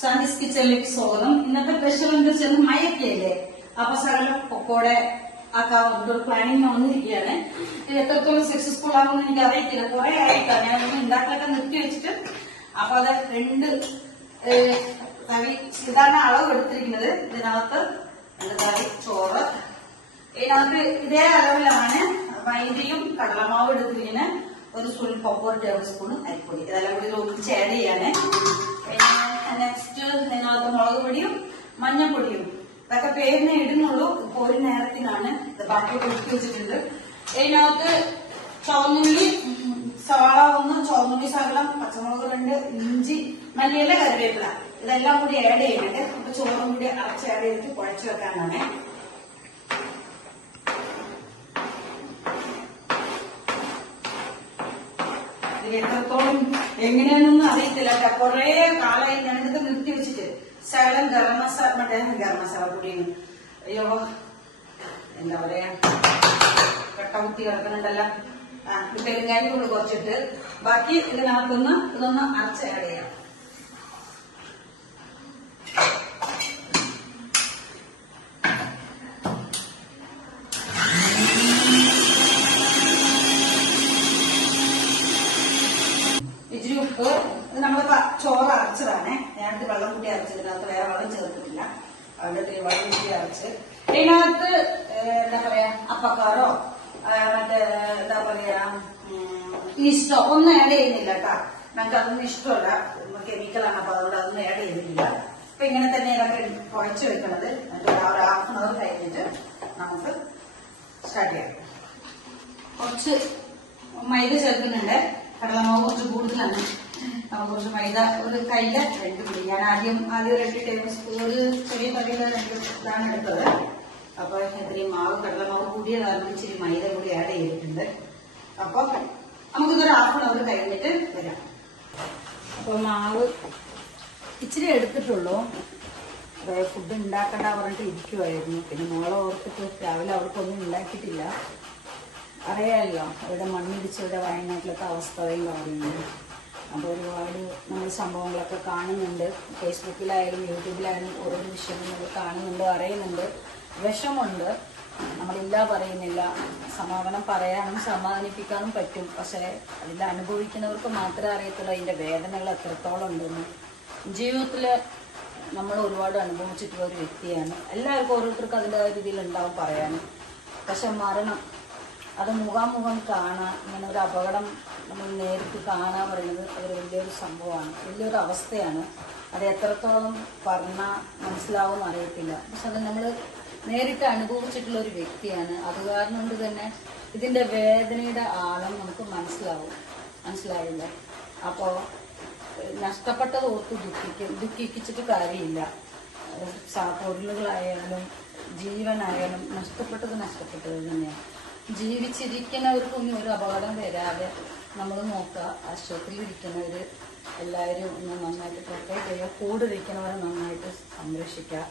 Sandy's കിച്ചണിലേക്ക് സ്വാഗതം. ഇന്നത്തെ സ്പെഷ്യൽ എന്താ വെച്ചാൽ മഴയൊക്കെയല്ലേ, അപ്പൊ സകലം പൊക്കോടെ ആക്കാവുന്ന ഒരു പ്ലാനിങ് വന്നിരിക്കുകയാണ്. ഇത് എത്രത്തോളം സക്സസ്ഫുൾ ആകുമെന്ന് എനിക്ക് അറിയത്തില്ല. കുറെ ആയിട്ടാണ് ഞാനൊന്ന് ഉണ്ടാക്കലൊക്കെ നിർത്തി വെച്ചിട്ട്. അപ്പൊ അത് 2 തവി ഇതാണ് അളവ് എടുത്തിരിക്കുന്നത്. ഇതിനകത്ത് 2 തവി ചോറ്, ഇതിനകത്ത് ഇതേ അളവിലാണ് മൈദയും കടലമാവ് എടുത്തിരിക്കുന്നത്. ഒരു സ്പൂൺ പപ്പ, 1 ടേബിൾ സ്പൂൺ അരിപ്പൊടി, ഇതെല്ലാം കൂടി ഒന്നിച്ച് ആഡ് ചെയ്യാണ്. പിന്നെ നെക്സ്റ്റ് ഇതിനകത്ത് മുളക് പൊടിയും മഞ്ഞപ്പൊടിയും ഇതൊക്കെ പേരിനെ ഇടുന്നുള്ളൂ. ഇപ്പൊ ഒരു നേരത്തിനാണ് ബാക്കി ഒഴിക്കി വെച്ചിട്ടുണ്ട്. ഇതിനകത്ത് ചുവന്നുള്ളി, സവാള 1, ചുവന്നുള്ളി സകലം, പച്ചമുളക് 2, ഇഞ്ചി, മല്ലിയില, കറിവേപ്പില ഇതെല്ലാം കൂടി ആഡ് ചെയ്യുന്നുണ്ട്. അപ്പൊ ചോറും കൂടി അരച്ച് ആഡ് ചെയ്തിട്ട് കുഴച്ചു വെക്കാനാണ്. എത്രത്തോളം എങ്ങനെയാണെന്നൊന്നും അറിയത്തില്ല. കുറെ കാലമായി ഞാനിതൊക്കെ നിർത്തി വെച്ചിട്ട്. ശകലം ഗരം മസാല പൊടിയും, അയ്യോ എന്താ പറയാ, കട്ട കുത്തി കിടക്കുന്നുണ്ടല്ലോ. പെരുങ്കാരി കൊണ്ട് കുറച്ചിട്ട് ബാക്കി ഇതിനകത്തുനിന്ന് ഇതൊന്ന് അരച്ച് ആഡ് ചെയ്യാം. ഇച്ചിരി ഉപ്പ്, നമ്മൾ ചോറ് അരച്ചതാണ്. ഞാനിത് വെള്ളം കൂട്ടി അരച്ചതിനകത്ത് വേറെ വെള്ളം ചേർത്തിട്ടില്ല. അവിടെ ഇത്തിരി വെള്ളം കൂട്ടി അരച്ച് ഇതിനകത്ത് എന്താ പറയാ അപ്പക്കാരോ മറ്റേ എന്താ പറയാ ഈസ്റ്റോ ഒന്നും ആഡ് ചെയ്യുന്നില്ല കേട്ടാ. നമുക്ക് അതൊന്നും ഇഷ്ടമല്ല, കെമിക്കലാണ്. അപ്പൊ അതുകൊണ്ട് അതൊന്നും ആഡ് ചെയ്യുന്നില്ല. അപ്പൊ ഇങ്ങനെ തന്നെ ഇതൊക്കെ കുഴച്ച് വെക്കണത്. ഒരു ഹാഫ് ആൻ അവർ കഴിഞ്ഞിട്ട് നമുക്ക് സ്റ്റാർട്ട് ചെയ്യാം. കുറച്ച് മൈദ ചേർക്കുന്നുണ്ട്. കടലമാവ് കുറച്ച് കൂടുതലാണ്. നമുക്ക് കുറച്ച് മൈദ ഒരു കയ്യില് 2 പിടി. ഞാൻ ആദ്യം 2 ടേബിൾ സ്പൂൺ, ഒരു ചെറിയ തവിയില് 2 ഇതാണ് എടുത്തത്. അപ്പൊ ഇത്രയും മാവ് കടലമാവ് കൂടിയ കാരണം ഇച്ചിരി മൈദ കൂടി ആഡ് ചെയ്തിട്ടുണ്ട്. അപ്പൊ നമുക്കിതൊരു ഹാഫ് ആൻ അവർ കഴിഞ്ഞിട്ട് വരാം. അപ്പൊ മാവ് ഇച്ചിരി എടുത്തിട്ടുള്ളൂ. ഫുഡ് ഉണ്ടാക്കണ്ട പറഞ്ഞിട്ട് ഇരിക്കുമായിരുന്നു. പിന്നെ മോളെ ഓർത്തിട്ട് രാവിലെ അവർക്കൊന്നും ഉണ്ടാക്കിയിട്ടില്ല. അറിയാമല്ലോ ഇവിടെ മണ്ണിടിച്ച് ഇവിടെ വയനാട്ടിലത്തെ അവസ്ഥയും കാര്യങ്ങളും. അപ്പോൾ ഒരുപാട് നമ്മൾ സംഭവങ്ങളൊക്കെ കാണുന്നുണ്ട്. ഫേസ്ബുക്കിലായാലും യൂട്യൂബിലായാലും ഓരോ വിഷയങ്ങൾ കാണുന്നുണ്ട്, അറിയുന്നുണ്ട്. വിഷമുണ്ട്, നമ്മളില്ല പറയുന്നില്ല. സമാധാനം പറയാനും സമാധാനിപ്പിക്കാനും പറ്റും. പക്ഷേ അതിൽ അനുഭവിക്കുന്നവർക്ക് മാത്രമേ അറിയത്തുള്ളൂ അതിൻ്റെ വേദനകൾ എത്രത്തോളം ഉണ്ടെന്ന്. ജീവിതത്തിൽ നമ്മൾ ഒരുപാട് അനുഭവിച്ചിട്ടുള്ള ഒരു വ്യക്തിയാണ്. എല്ലാവർക്കും ഓരോരുത്തർക്കും അതിൻ്റെതായ രീതിയിൽ ഉണ്ടാവും പറയാനും. പക്ഷെ മരണം അത് മുഖാമുഖം കാണാൻ, ഇങ്ങനെ ഒരു അപകടം നമ്മൾ നേരിട്ട് കാണാൻ പറയുന്നത് അതൊരു വലിയൊരു സംഭവമാണ്, വലിയൊരു അവസ്ഥയാണ്. അത് എത്രത്തോളം പറഞ്ഞാൽ മനസ്സിലാവും അറിയത്തില്ല. പക്ഷെ അത് നമ്മൾ നേരിട്ട് അനുഭവിച്ചിട്ടുള്ള ഒരു വ്യക്തിയാണ്. അത് കാരണം കൊണ്ട് തന്നെ ഇതിൻ്റെ വേദനയുടെ ആഴം നമുക്ക് മനസ്സിലാവില്ല. അപ്പോൾ നഷ്ടപ്പെട്ടത് ഓർത്ത് ദുഃഖിച്ചിട്ട് കാര്യമില്ല. പൊരുളുകളായാലും ജീവനായാലും നഷ്ടപ്പെട്ടത് തന്നെയാണ്. ജീവിച്ചിരിക്കുന്നവർക്കൊന്നും ഒരു അപകടം വരാതെ നമ്മൾ നോക്കുക. ആശുപത്രിയിൽ ഇരിക്കുന്നവർ എല്ലാവരും ഒന്ന് നന്നായിട്ട് പ്രൊട്ടക്ട് ചെയ്യുക. കൂടിരിക്കുന്നവരെ നന്നായിട്ട് സംരക്ഷിക്കുക.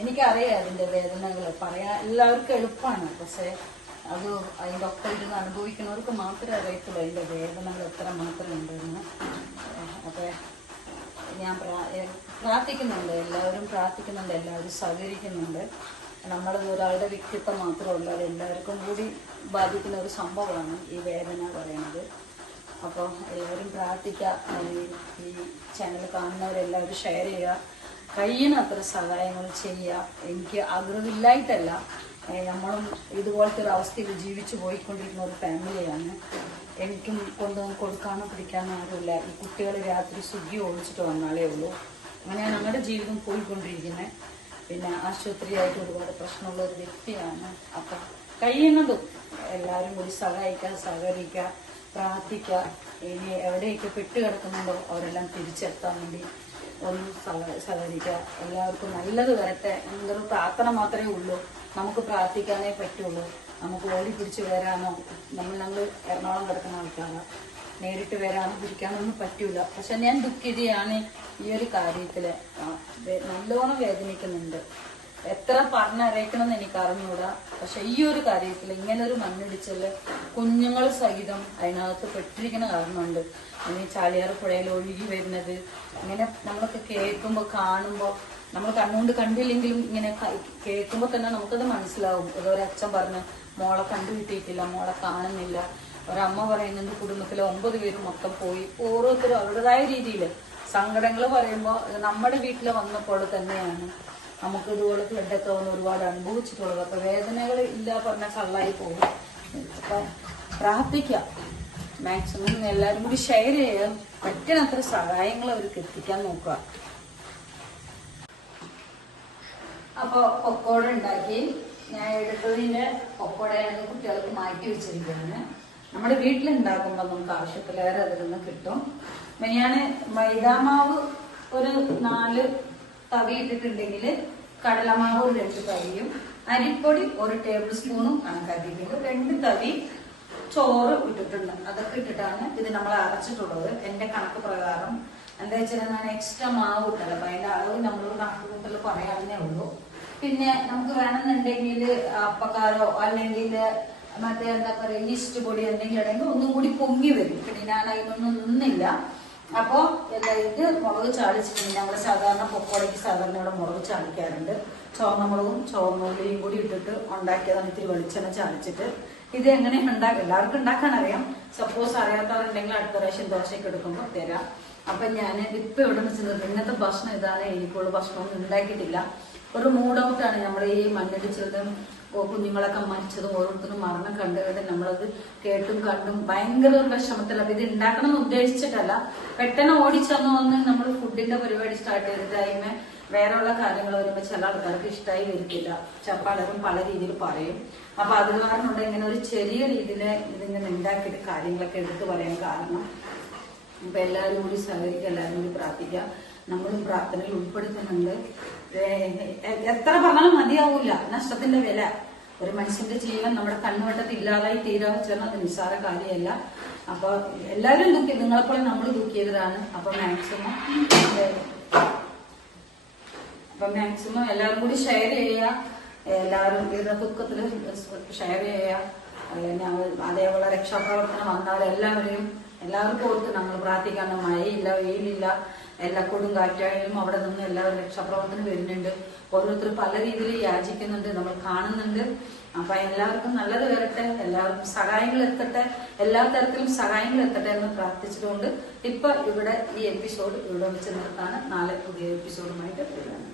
എനിക്കറിയാം അതിൻ്റെ വേദനകൾ പറയാൻ എല്ലാവർക്കും എളുപ്പമാണ്. പക്ഷേ അത് അതിൻ്റെ ഒക്കെ ഇരുന്ന് അനുഭവിക്കുന്നവർക്ക് മാത്രമേ അറിയത്തുള്ളൂ അതിൻ്റെ വേദനകൾ എത്ര മാത്രം ഉണ്ടെന്ന്. അപ്പോൾ ഞാൻ പ്രാർത്ഥിക്കുന്നുണ്ട്, എല്ലാവരും പ്രാർത്ഥിക്കുന്നുണ്ട്, എല്ലാവരും സഹകരിക്കുന്നുണ്ട്. നമ്മളത് ഒരാളുടെ വ്യക്തിത്വം മാത്രമല്ല, അത് എല്ലാവർക്കും കൂടി ബാധിക്കുന്ന ഒരു സംഭവമാണ് ഈ വേദന പറയുന്നത്. അപ്പോൾ എല്ലാവരും പ്രാർത്ഥിക്കുക. ഈ ചാനൽ കാണുന്നവരെല്ലാവരും ഷെയർ ചെയ്യുക. കഴിയുന്നത്ര സഹായങ്ങൾ ചെയ്യുക. എനിക്ക് ആഗ്രഹമില്ലായിട്ടല്ല, നമ്മളും ഇതുപോലത്തെ ഒരു അവസ്ഥയിൽ ജീവിച്ചു പോയിക്കൊണ്ടിരിക്കുന്ന ഒരു ഫാമിലിയാണ്. എനിക്കും കൊടുക്കാനോ പിടിക്കാനോ ആരുമില്ല. ഈ കുട്ടികൾ രാത്രി സ്വിഗ്ഗി ഓടിച്ചിട്ട് വന്നാലേ ഉള്ളൂ. അങ്ങനെയാണ് ഞങ്ങളുടെ ജീവിതം പോയിക്കൊണ്ടിരിക്കുന്നത്. പിന്നെ ആശുപത്രിയായിട്ട് ഒരുപാട് പ്രശ്നമുള്ള ഒരു വ്യക്തിയാണ്. അപ്പം കഴിയുന്നതും എല്ലാവരും കൂടി സഹകരിക്കുക, പ്രാർത്ഥിക്കുക. ഇനി എവിടെയൊക്കെ പെട്ടുകിടക്കുന്നുണ്ടോ അവരെല്ലാം തിരിച്ചെത്താൻ വേണ്ടി ഒന്ന് സഹകരിക്കുക. എല്ലാവർക്കും നല്ലത് വരട്ടെ എന്നൊരു പ്രാർത്ഥന മാത്രമേ ഉള്ളൂ. നമുക്ക് പ്രാർത്ഥിക്കാനേ പറ്റുള്ളൂ. നമുക്ക് ഓടി പിടിച്ച് വരാനോ, നമ്മൾ എറണാകുളം കിടക്കുന്ന ആൾക്കാരാണ്, നേരിട്ട് വരാനോ പിടിക്കാനൊന്നും പറ്റൂല. പക്ഷെ ഞാൻ ദുഃഖിതയാണ് ഈ ഒരു കാര്യത്തിൽ. നല്ലോണം വേദനിക്കുന്നുണ്ട്. എത്ര പറഞ്ഞറിയിക്കണം എന്ന് എനിക്ക് അറിഞ്ഞൂടാ. പക്ഷെ ഈ ഒരു കാര്യത്തിൽ ഇങ്ങനെ ഒരു മണ്ണിടിച്ചല് കുഞ്ഞുങ്ങൾ സഹിതം അതിനകത്ത് പെട്ടിരിക്കുന്ന കാരണമുണ്ട്. ഇനി ചാലിയാർ പുഴയിൽ ഒഴുകി വരുന്നത് ഇങ്ങനെ നമ്മളൊക്കെ കേൾക്കുമ്പോൾ കാണുമ്പോൾ നമ്മൾ കണ്ണുകൊണ്ട് കണ്ടില്ലെങ്കിലും ഇങ്ങനെ കേൾക്കുമ്പോൾ തന്നെ നമുക്കത് മനസ്സിലാവും. ഒരച്ഛൻ പറഞ്ഞ് മോളെ കണ്ടുകിട്ടിയിട്ടില്ല, മോളെ കാണുന്നില്ല. ഒരമ്മ പറയുന്നുണ്ട് കുടുംബത്തിലെ 9 പേര് മൊത്തം പോയി. ഓരോരുത്തരും അവരുടേതായ രീതിയിൽ സങ്കടങ്ങൾ പറയുമ്പോൾ നമ്മുടെ വീട്ടിൽ വന്നപ്പോൾ തന്നെയാണ് നമുക്ക് ഇതുപോലെ ഫ്ലഡൊക്കെ വന്ന് ഒരുപാട് അനുഭവിച്ചിട്ടുള്ളത്. അപ്പൊ വേദനകൾ ഇല്ല പറഞ്ഞ കള്ളായി പോകും. അപ്പൊ പ്രാർത്ഥിക്കാം, മാക്സിമം എല്ലാവരും കൂടി ഷെയർ ചെയ്യാൻ പറ്റുന്നത്ര സഹായങ്ങൾ അവർക്ക് എത്തിക്കാൻ നോക്കുക. അപ്പൊ പക്കോട ഉണ്ടാക്കി ഞാൻ എടുത്തതിന്റെ പക്കോടയാണ് കുട്ടികൾക്ക് മാറ്റി വെച്ചിരിക്കുകയാണ്. നമ്മുടെ വീട്ടിലുണ്ടാക്കുമ്പോൾ നമുക്ക് ആവശ്യത്തിലേറെ അതിൽ നിന്ന് കിട്ടും. ഞാൻ മൈദാമാവ് ഒരു 4 തവി ഇട്ടിട്ടുണ്ടെങ്കിൽ കടലമാവ് ഒരു 2 തവിയും അരിപ്പൊടി 1 ടേബിൾ സ്പൂണും കണക്കാക്കിയിട്ടുണ്ട്. 2 തവി ചോറ് ഇട്ടിട്ടുണ്ട്. അതൊക്കെ ഇട്ടിട്ടാണ് ഇത് നമ്മൾ അരച്ചിട്ടുള്ളത്. എന്റെ കണക്ക് പ്രകാരം എന്താ വെച്ചാൽ ഞാൻ എക്സ്ട്രാ മാവ് ഇട്ടല്ല, അപ്പൊ അതിന്റെ അളവ് നമ്മൾ കണക്ക് കൂട്ടൽ പറയാവുന്നേ ഉള്ളൂ. പിന്നെ നമുക്ക് വേണമെന്നുണ്ടെങ്കിൽ അപ്പക്കാരോ അല്ലെങ്കിൽ മറ്റേ എന്താ പറയുക ഈസ്റ്റ് പൊടി എന്തെങ്കിലും ഇടയെങ്കിൽ ഒന്നും കൂടി പൊങ്ങി വരും. പിന്നെ ഞാൻ അതിനൊന്നും നിന്നില്ല. അപ്പോ ഇത് മുളക് ചാളിച്ചിട്ടുണ്ട്. ഞങ്ങൾ സാധാരണ പൊക്കോടയ്ക്ക് സാധാരണ ഇവിടെ മുളക് ചാളിക്കാറുണ്ട്. ചുവന്ന മുളകും ചുവന്നുള്ളിയും കൂടി ഇട്ടിട്ട് ഉണ്ടാക്കിയതാണ്. ഇത്തിരി വെളിച്ചെണ്ണ ചാളിച്ചിട്ട് ഇത് എങ്ങനെയാണ് എല്ലാവർക്കും ഉണ്ടാക്കാൻ അറിയാം. സപ്പോസ് അറിയാത്തവരുണ്ടെങ്കിൽ അടുത്ത പ്രാവശ്യം ദോശയ്ക്ക് എടുക്കുമ്പോൾ തരാം. അപ്പൊ ഞാൻ ഇപ്പൊ ഇവിടെ വെച്ചത് ഇന്നത്തെ ഭക്ഷണം ഇതാണ്. എനിക്കുള്ള ഭക്ഷണമൊന്നും ഉണ്ടാക്കിയിട്ടില്ല. ഒരു മൂഡ് ഔട്ടാണ്. നമ്മൾ ഈ മണ്ണിടിച്ചതും കുഞ്ഞുങ്ങളൊക്കെ മരിച്ചതും ഓരോരുത്തരും മരണം കണ്ടുകൊണ്ട് നമ്മളത് കേട്ടും കണ്ടും ഭയങ്കര ഒരു വിഷമത്തിൽ. അപ്പൊ ഇത് ഉണ്ടാക്കണം എന്ന് ഉദ്ദേശിച്ചിട്ടല്ല, പെട്ടെന്ന് ഓടിച്ചെന്ന് വന്ന് നമ്മൾ ഫുഡിന്റെ പരിപാടി സ്റ്റാർട്ട് ചെയ്തിട്ട് അതിന് വേറെയുള്ള കാര്യങ്ങൾ വരുമ്പോൾ ചില ആൾക്കാർക്ക് ഇഷ്ടമായി വരത്തില്ല. പലരും പല രീതിയിൽ പറയും. അപ്പൊ അത് കാരണം കൊണ്ട് ഇങ്ങനെ ഒരു ചെറിയ രീതിയിൽ ഇതിങ്ങനെ ഉണ്ടാക്കിയിട്ട് കാര്യങ്ങളൊക്കെ എടുത്ത് പറയാൻ കാരണം. അപ്പൊ എല്ലാവരും കൂടി സഹകരിക്കുക, എല്ലാവരും കൂടി പ്രാർത്ഥിക്കുക. നമ്മളും പ്രാർത്ഥനയിൽ ഉൾപ്പെടുത്തുന്നുണ്ട്. എത്ര പറഞ്ഞാലും മതിയാവൂല നഷ്ടത്തിന്റെ വില. ഒരു മനുഷ്യന്റെ ജീവൻ നമ്മുടെ കണ്ണുവട്ടത്തിൽ ഇല്ലാതായി തീരാന്ന് വെച്ചാൽ അത് നിസ്സാര കാര്യമല്ല. അപ്പൊ എല്ലാവരും ദുഃഖി, നിങ്ങളെപ്പോലെ നമ്മൾ ദുഃഖിയവരാണ്. അപ്പൊ മാക്സിമം എല്ലാവരും കൂടി ഷെയർ ചെയ്യുക. എല്ലാവരും ഇത് ദുഃഖത്തിൽ ഷെയർ ചെയ്യുക. അതേപോലെ രക്ഷാപ്രവർത്തനം വന്നാൽ എല്ലാവർക്കും ഓർത്ത് നമ്മൾ പ്രാർത്ഥിക്കാൻ. മഴയില്ല, വെയിലില്ല, എല്ലാ കൊടുങ്കാറ്റായാലും അവിടെ നിന്ന് എല്ലാവരും രക്ഷാപ്രവർത്തനം വരുന്നുണ്ട്. ഓരോരുത്തർ പല രീതിയിൽ യാചിക്കുന്നുണ്ട്, നമ്മൾ കാണുന്നുണ്ട്. അപ്പൊ എല്ലാവർക്കും നല്ലത് വരട്ടെ, എല്ലാവർക്കും സഹായങ്ങൾ എത്തട്ടെ, എല്ലാ തരത്തിലും സഹായങ്ങൾ എത്തട്ടെ എന്ന് പ്രാർത്ഥിച്ചുകൊണ്ട് ഇപ്പൊ ഇവിടെ ഈ എപ്പിസോഡ് ഇവിടെ വെച്ച് നിർത്താണ്. നാളെ പുതിയ എപ്പിസോഡുമായിട്ട് വരാണ്.